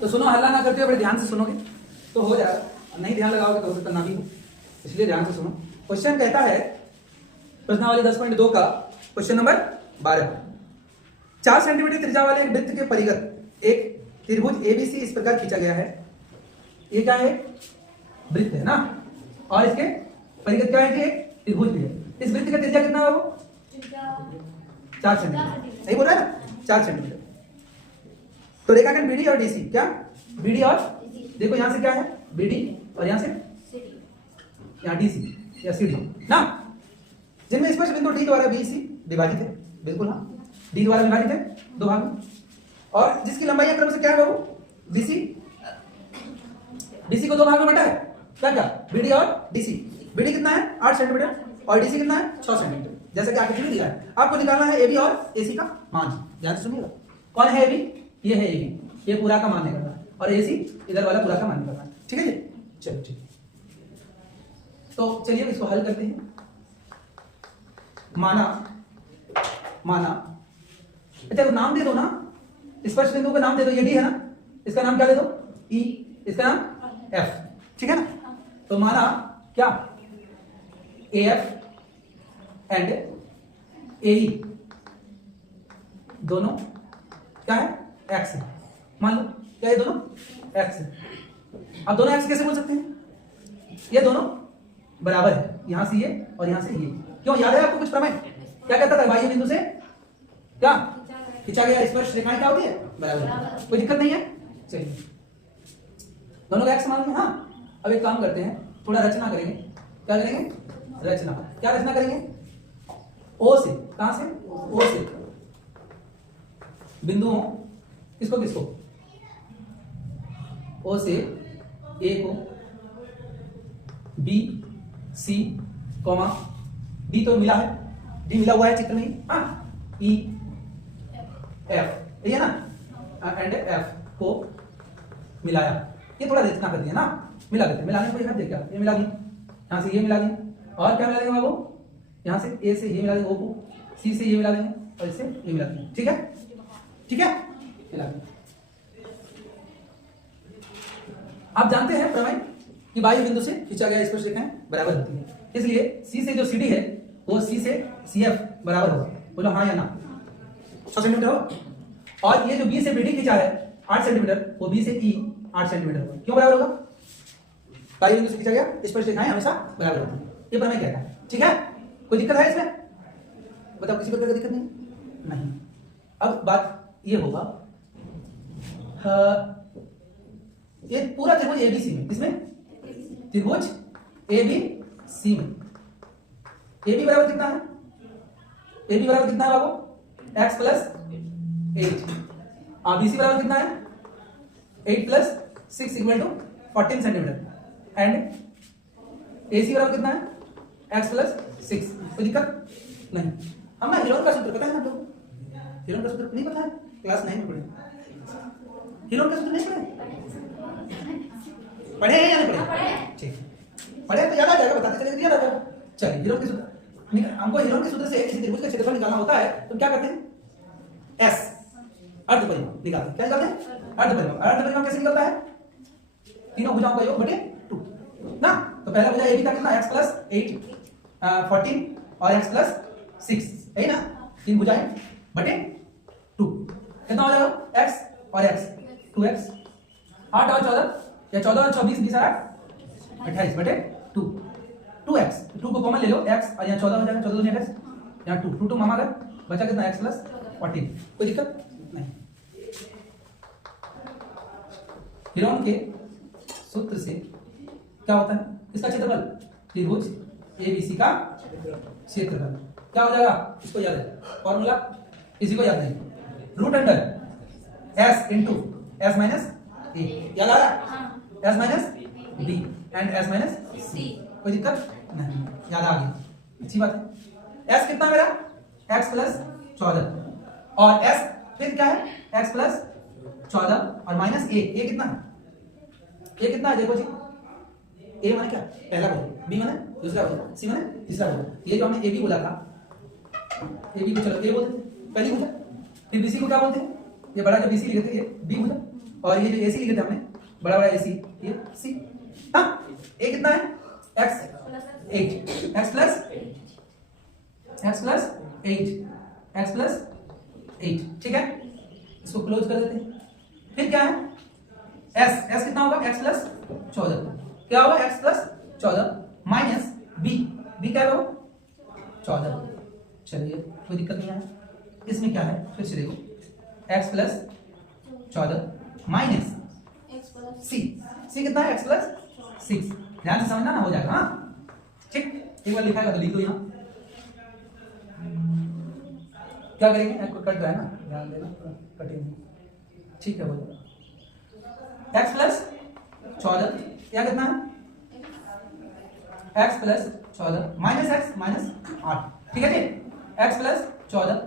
तो सुनो, हल्ला ना करते हुए बड़े ध्यान से सुनोगे तो हो जाएगा, नहीं ध्यान लगाओगे तो हो सकता ना भी हो, इसलिए ध्यान से सुनो। क्वेश्चन कहता है प्रश्नावली 10.2 का क्वेश्चन नंबर 12, 4 सेंटीमीटर त्रिज्या वाले एक वृत्त के परिगत एक त्रिभुज एबीसी इस प्रकार खींचा गया है। ये क्या है? वृत्त है ना, और इसके परिगत क्या है कि एक त्रिभुज भी है। इस वृत्त का त्रिज्या कितना है? वो 4 सेंटीमीटर। सही बोल रहा है ना, 4 सेंटीमीटर। तो रेखाखंड बीडी और डीसी, क्या बीडी और देखो यहां से क्या है बीडी और यहां से यहाँ डीसी या सीडी ना, जिनमें स्पर्श बिंदु डी द्वारा बीसी विभाजित है। बिल्कुल हाँ, डी द्वारा विभाजित है 2 भाग में, और जिसकी लंबाई क्रम से क्या है बाबू? बीसी। डीसी को 2 भाग में बांटा है, क्या क्या? बीडी और डीसी। बीडी कितना है? 8 सेंटीमीटर और डीसी कितना है? 6 सेंटीमीटर। जैसे कि आगे दिया है, आपको निकालना है एबी और एसी का मान। ध्यान से सुनिएगा, कौन है एबी? ये है एबी, ये पूरा का मान निकलना है, और एसी इधर वाला पूरा का मान निकलना है। ठीक है जी, चलो ठीक। तो चलिए इसको हल करते हैं। माना अच्छा, तो नाम दे दो ना, स्पर्श बिंदु का नाम दे दो। ये डी है ना, इसका नाम क्या दे दो? ई, इसका नाम एफ। ठीक है ना, तो माना क्या ए एफ एंड ए दोनों क्या है? एक्स है। मान लो क्या ये दोनों एक्स है। अब दोनों एक्स कैसे बोल सकते हैं? ये दोनों बराबर है, यहां से ये और यहां से ये। क्यों? याद है आपको कुछ प्रमेय? क्या कहता था? बाह्य बिंदु से क्या खींचा गया स्पर्श रेखाएं क्या होती है? बराबर। कोई दिक्कत नहीं है। चलिए दोनों का एक्स मान लें। हाँ, अब एक काम करते हैं, थोड़ा रचना करेंगे। क्या करेंगे? रचना। क्या रचना करेंगे? ओ से, कहां से? ओ से बिंदुओं किसको किसको? ओ से ए को, बी सी कॉमा डी तो मिला है, डी मिला हुआ है चित्र में। हाँ, ई एफ, ये है ना, एंड एफ को मिलाया। ये थोड़ा रचना कर दिया ना, मिला देते। मिलाने को कोई क्या? ये मिला दी, यहां से ये मिला दी, और क्या मिला देंगे बाबू? यहां से ए से ये मिला देंगे, ओ को, सी से ये मिला देंगे, और इससे ये मिला देंगे। ठीक है, ठीक है, मिला देंगे। आप जानते हैं प्रमेय कि बाह्य बिंदु से खींचा गया स्पर्श रेखाएं बराबर होती है, इसलिए सी से जो सीडी है वो सी से सीएफ बराबर होगा। बोलो हाँ या ना? 6 सेंटीमीटर होगा। और ये जो बी से बीडी खींचा है 8 सेंटीमीटर, वो बी से ई 8 सेंटीमीटर होगा। क्यों बराबर होगा? बाह्य बिंदु से खींचा गया स्पर्श रेखाएं हमेशा बराबर होती है, ये प्रमेय कहता है। ठीक है, कोई दिक्कत है इसमें? बताओ, किसी प्रकार की दिक्कत नहीं। अब बात ये होगा, ये पूरा त्रिभुज एबीसी में, किसमें? त्रिभुज एबीसी में एबी बराबर कितना है? एबी बराबर कितना है बाबू? x plus 8। और बीसी बराबर कितना है? 8 plus 6 equal to 14 centimetre. And AC बराबर कितना है? x plus 6। कोई दिक्कत नहीं। हम ना हीरोन का सूत्र पता है ना? आपको हीरोन का सूत्र नहीं पता है? क्लास 9 में पढ़े हीरोन का सूत्र नहीं पढ़े हैं या नहीं पढ़े? ठीक, पढ़े तो याद आ जाएगा, बताते चलेंगे याद आ जाएगा। चलिए हीरोन के सूत्र, हमको हीरोन के सूत्र से किसी त्रिभुज का क्षेत्रफल निकालना होता है तो क्या करते हैं? एस, अर्ध परिमाण निकालते हैं। क्या निकालते हैं? अर्ध परिमाण। अर्ध परिमाण कैसे निकलता है? तीनों भुजाओं का योग बटे 2 ना। तो पहला भुजा एबी था कितना? x प्लस 8 14 और x प्लस 6 है ना, 3 भुजाएं बटे 2 कितना हो जाएगा? x और x 2x, 8 और 14 या 14 और 24 20 8 28 बटे 2 2x, 2 को कॉमन ले लो, x और यहाँ 14 हो जाएगा, 14 दूनी 28, यहाँ 2 2 मामा कर, बचा कितना? x plus 14। कोई दिक्कत नहीं। हीरोन के सूत्र से क्या होता है? इसका क्षेत्रफल, त्रिभुज एबीसी का क्षेत्रफल क्या हो जाएगा? इसको याद है फॉर्मूला, किसी को याद नहीं? Root under s into s minus A. याद आ रहा? s minus B and s minus C. कोई दिक्कत नहीं, याद आ गई, अच्छी बात है। s कितना मेरा? x प्लस 14 और s फिर क्या है? x प्लस 14 और माइनस a। a कितना है? a कितना है? देखो जी, a माने क्या? पहला बोल, b माने दूसरा बोल, c माने तीसरा बोल। ये जो हमने ab बोला था, ab को चलो a बोलते हैं पहली बोला, फिर bc को क्या बोलते हैं? ये बड़ा जो bc लिखते हैं ये b बोला, और ये जो AC लिखे थे हमने बड़ा बड़ा AC ये C। हाँ A कितना है x 8 x प्लस 8 ठीक है, इसको क्लोज कर देते हैं। फिर क्या है s कितना होगा x प्लस 14, क्या होगा x प्लस 14 माइनस b क्या होगा 14। चलिए कोई दिक्कत नहीं है। इसमें क्या है फिर से देखो x प्लस 14 माइनस c कितना है x प्लस 6। ध्यान से समझना ना, हो जाएगा। हाँ ठीक, एक बार लिखा है तो लिख दो यहाँ। क्या करेंगे, आपको कट रहा है ना, ध्यान देना कटिंग। ठीक है बोलो x प्लस 14 क्या कितना है x plus 14 minus x minus 8, ठीक है जी। x प्लस 14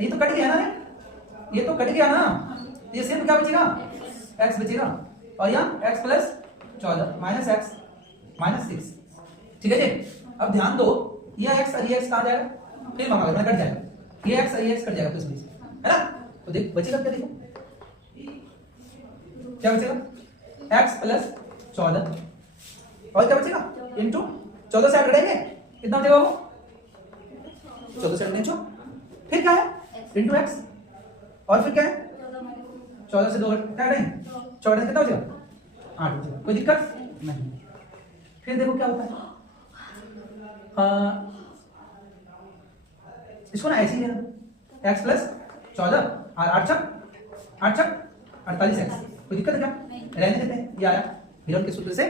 ये तो कट गया ना, ये तो कट गया ना, ये सिर्फ क्या बचेगा x बचेगा और यहाँ x plus 14 minus x minus 6, ठीक है जी। अब ध्यान दो ये x और ये x कहाँ जाएगा, फिर मंगा लेना कट जाएगा, ये x और ये x कट जाएगा, तो है ना। तो देख बचेगा क्या, देखो क्या बचेगा x प्लस 14 और क्या बचेगा इंटू 14 से 8 घटाएंगे कितना बचेगा वो 14 से 8 इंटू फिर क्या है इंटू x और फिर क्या है 14 से 2 क्या घटाएंगे 14 कितना बचेगा 8 बचेगा, कोई दिक्कत नहीं। फिर देखो क्या होता है इसको ना ऐसे ही लेना x प्लस 14 और 8 छक 48x, कोई दिक्कत है क्या, रहने देते हैं। ये आया हीरोन के सूत्र से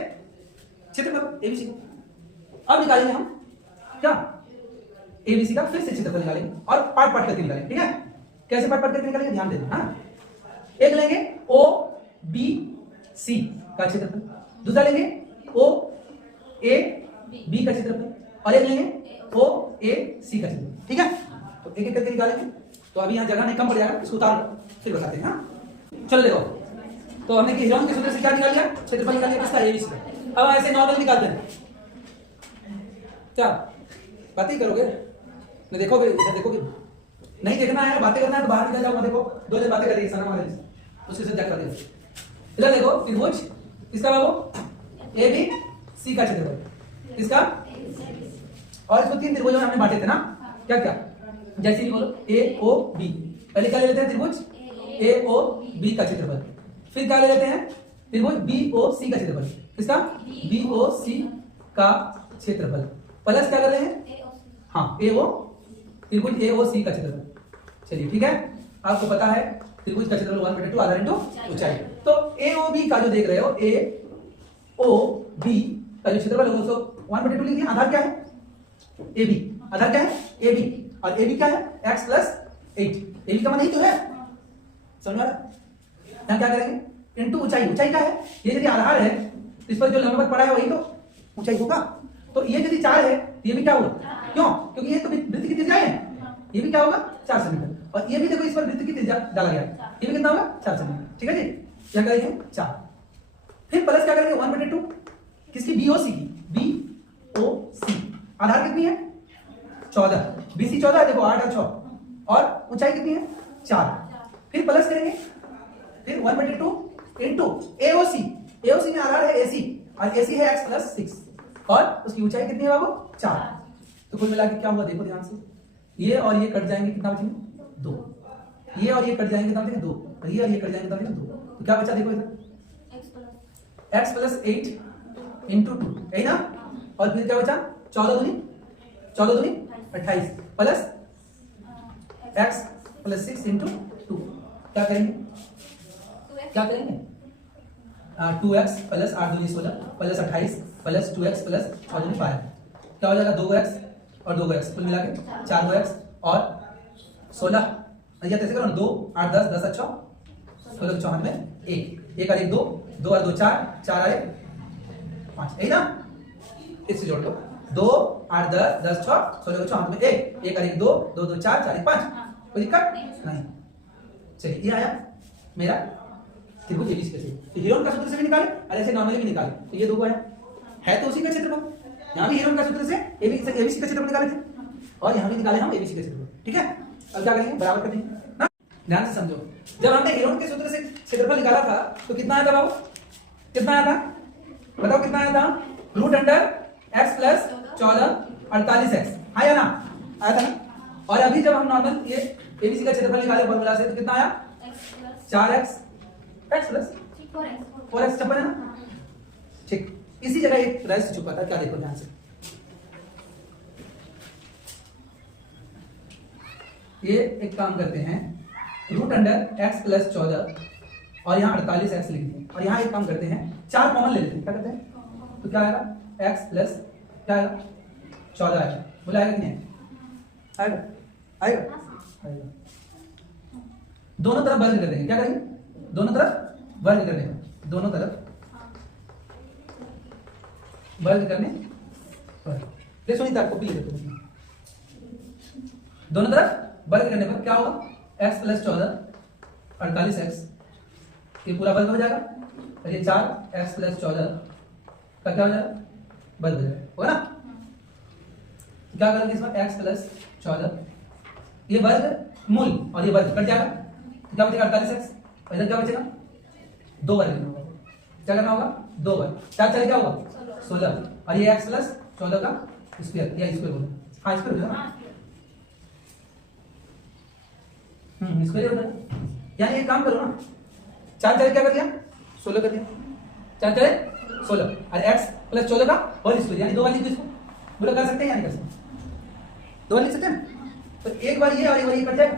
क्षेत्रफल एबीसी। अब निकालेंगे हम क्या एबीसी का फिर से क्षेत्रफल निकालेंगे और पार्ट पार्ट करके निकालेंगे, ठीक है। कैसे पार्ट पार्ट करके निकालेंगे ध्यान देना। हाँ एक लेंगे ओ बी सी का क्षेत्रफल, दूसरा लेंगे ओ ए बी का क्षेत्रफल और एक लेंगे ओ ए सी का क्षेत्रफल, ठीक है। तो एक एक करके निकालेंगे। तो अभी यहाँ जगह नहीं कम पड़ जाएगा, इसको उतार फिर बताते हैं। हाँ चल देखो, तो हमने हीरोन के सूत्र से क्या निकाल लिया क्षेत्रफल निकाल लिया किसका एबीसी का। अब ऐसे नॉर्मल निकालते हैं, क्या बातें ही करोगे नहीं, देखोगे इधर देखोगे, नहीं देखना है बातें करना है तो बाहर निकल जाओ। देखो दो जन बातें करेंगे सना वाले उसके साथ क्या कर देंगे। इधर देखो त्रिभुज किसका बाबू ए बी सी का क्षेत्रफल किसका, और इसको तीन त्रिभुजों में हमने बांटे थे ना, क्या क्या जैसे ही बोलो ए ओ बी। पहले क्या ले लेते हैं त्रिभुज ए ओ बी का क्षेत्रफल, फिर क्या ले लेते हैं त्रिभुज बी ओ सी का क्षेत्रफल किसका बी ओ सी का क्षेत्रफल प्लस क्या कर रहे हैं हाँ ए ओ त्रिभुज ए ओ सी का क्षेत्रफल। चलिए ठीक है, आपको पता है त्रिभुज का क्षेत्रफल 1/2 आधार इंटू ऊंचाई। तो ए ओ बी का जो देख रहे हो ए ओ बी का जो क्षेत्रफल होगा उसको 1/2 लिख दिया। आधार क्या है ए बी, आधार क्या है ए बी और ए बी क्या है x प्लस 8, ए बी का मान यही तो है, समझ आ रहा है। यहाँ क्या करेंगे इंटू ऊंचाई, ऊंचाई क्या है ये यदि आधार है तो इस पर जो लंबवत पड़ा है वही तो ऊंचाई होगा। तो ये यदि 4 है तो ये भी क्या होगा, क्यों क्योंकि ये तो वृत्त की त्रिज्या है, ये भी क्या होगा 4 सेंटीमीटर और ये भी देखो इस पर वृत्त की त्रिज्या डाला गया, ये भी कितना होगा 4 सेंटीमीटर, ठीक है जी। क्या करेंगे 4, फिर प्लस क्या करेंगे 1/2 किसकी बी ओ सी की, बी ओ सी आधार कितनी है 14, बीसी 14 है देखो 8 और 6 और ऊंचाई कितनी है 4, फिर प्लस करेंगे फिर 1/2 इंटू एओसी, एओसी में आधार है एसी और एसी है x प्लस 6 और उसकी ऊंचाई कितनी है बाबू 4। तो कुल मिला के क्या हुआ देखो ध्यान से, ये और ये कट जाएंगे कितना बचेंगे 2, ये और ये कट जाएंगे कितना बचेंगे 2 और ये कट जाएंगे कितना बचेंगे 2। तो क्या बचा देखो इधर x प्लस 8 इंटू 2 है ना, और फिर क्या बचा 14 दूनी 28 प्लस x प्लस 6 इंटू 2। क्या करेंगे 2x प्लस 8 दूनी 16 प्लस 28 प्लस 2x प्लस 6 दूनी 12, क्या हो जाएगा 2x और 2x कुल मिला के 4x और 16 या कैसे करो 2 8 10 10 अच्छा 16 चौहान में 1 1 और 1 2 2 और 2 4 4 और 1 5 है ना, इससे जोड़ लो 2 8 10 10 6 16 चौहान में 1 1 और 1 2 2 2 4 4 1 5, कोई दिक्कत नहीं। चलिए ये आया मेरा त्रिभुज एबीसी का क्षेत्रफल। तो हीरोन का सूत्र से भी निकाले और ऐसे नॉर्मली भी निकाले, तो ये दो है तो उसी का क्षेत्रफल। यहाँ भी हीरोन का सूत्र से एबीसी का क्षेत्रफल निकाले थे और यहाँ भी निकाले हम एबीसी का क्षेत्रफल, ठीक है। अब क्या करेंगे बराबर कर देंगे ना, ध्यान से समझो, जब हमने हेरोन के सूत्र से क्षेत्रफल निकाला था तो कितना आया था बाबू? कितना आया था? बताओ कितना आया था? Root under x plus 14 48x आया ना? आया था ना? और अभी जब हम नॉर्मल ये एबीसी का क्षेत्रफल निकाले फॉर्मूला से तो कितना आया? 4x x प्लस 4x छप्पन है ना? ठीक, इसी जगह एक रहस्य छुपा था, क्या देखो ध्यान से। ये एक काम करते हैं, रूट अंडर x प्लस 14 और यहाँ 48x लिख दिए, और यहाँ एक काम करते हैं 4 कॉमन ले लेते हैं, क्या करते हैं? तो क्या आएगा? x प्लस क्या आएगा? 14 आएगा। बोला आएगा कि नहीं आएगा? आएगा आएगा। दोनों तरफ वर्ग कर देंगे, क्या करेंगे? दोनों तरफ वर्ग कर देंगे, दोनों तरफ वर्ग करने पर ले सुनीता कॉपी ले लेते हैं। दोनों तरफ वर्ग करने पर क्या होगा? x प्लस 14 48x ये पूरा वर्ग हो जाएगा, और ये 4x प्लस 14 का क्या हो जाएगा? वर्ग हो जाएगा, होगा ना? क्या करेंगे इसमें? x प्लस 14 ये वर्ग मूल और ये वर्ग कट जाएगा, क्या बचेगा? 48x। और इधर क्या बचेगा? 2 वर्ग करना होगा। क्या करना होगा? 2 वर्ग, 4 4 क्या होगा? 16, और ये x प्लस 14 का स्क्वायर या स्क्वायर होगा। हाँ स्क्वायर होगा, स्क्वायर होगा। यानी एक काम करो ना, 4 4 क्या कर दिया? 16 कर दिया, 4 4 16, और x प्लस 14 का होल स्क्वायर यानी 2 बार लिख दो इसको। बोला कर सकते हैं या नहीं कर सकते? 2 बार लिख सकते हैं। तो एक बार ये और एक बार ये कट जाएगा,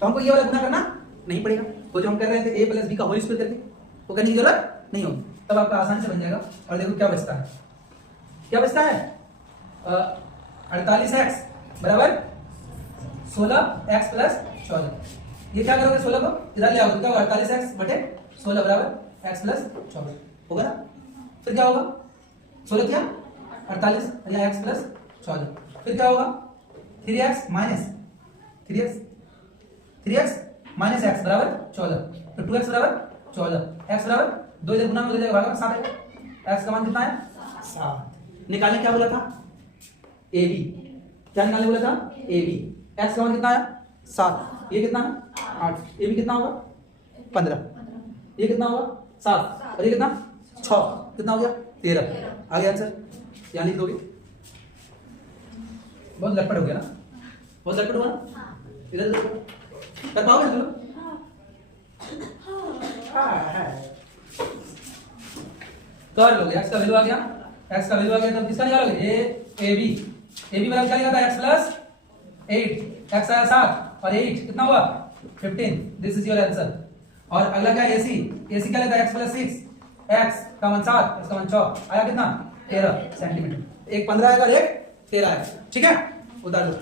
तो हमको ये वाला गुना करना नहीं पड़ेगा। तो जो हम कर रहे थे a प्लस b का होल स्क्वायर करके, वो करने की जरूरत नहीं होगी, तब आपका आसान से बन जाएगा। और देखो क्या बचता है, क्या बचता है? 48x बराबर 16x प्लस 14। ये क्या करोगे? 16 को इधर ले आओगे, क्या होगा? 48x बटे 16 बराबर x प्लस 14 होगा ना? फिर क्या होगा? 16 क्या? 48 या x प्लस 14, फिर क्या होगा? 3x minus 3x minus x बराबर 14, तो 2x बराबर 14, x बराबर 2 इधर गुना में हो जाएगा, भागा में 7 आएगा। x का मान कितना है? 7। निकालने क्या बोला था? ab, क्या निकालने बोला था? ab। x का मान कितना है? 7, ये कितना है? 8, ये भी कितना होगा? 15, ये कितना होगा? 7, और ये कितना? 6, कितना हो गया? 13। आ गया आंसर, यहाँ लिख दोगे। बहुत लटपट हो गया ना? बहुत लटपट हुआ ना? इधर कर पाओगे चलो? कर लोगे। x का वैल्यू आ गया, x का वैल्यू आ गया, तब किसका निकालोगे? ab बराबर क्या निकालता है? x प्लस 8, x आया 7 और 8 कितना हुआ? 15। This is your answer. और अगला क्या? ac क्या लेता है? x प्लस 6, x का मान 7, x का मान 6 आया कितना? 13 सेंटीमीटर। एक 15 आएगा, एक 13 आएगा, ठीक है? उतार लो।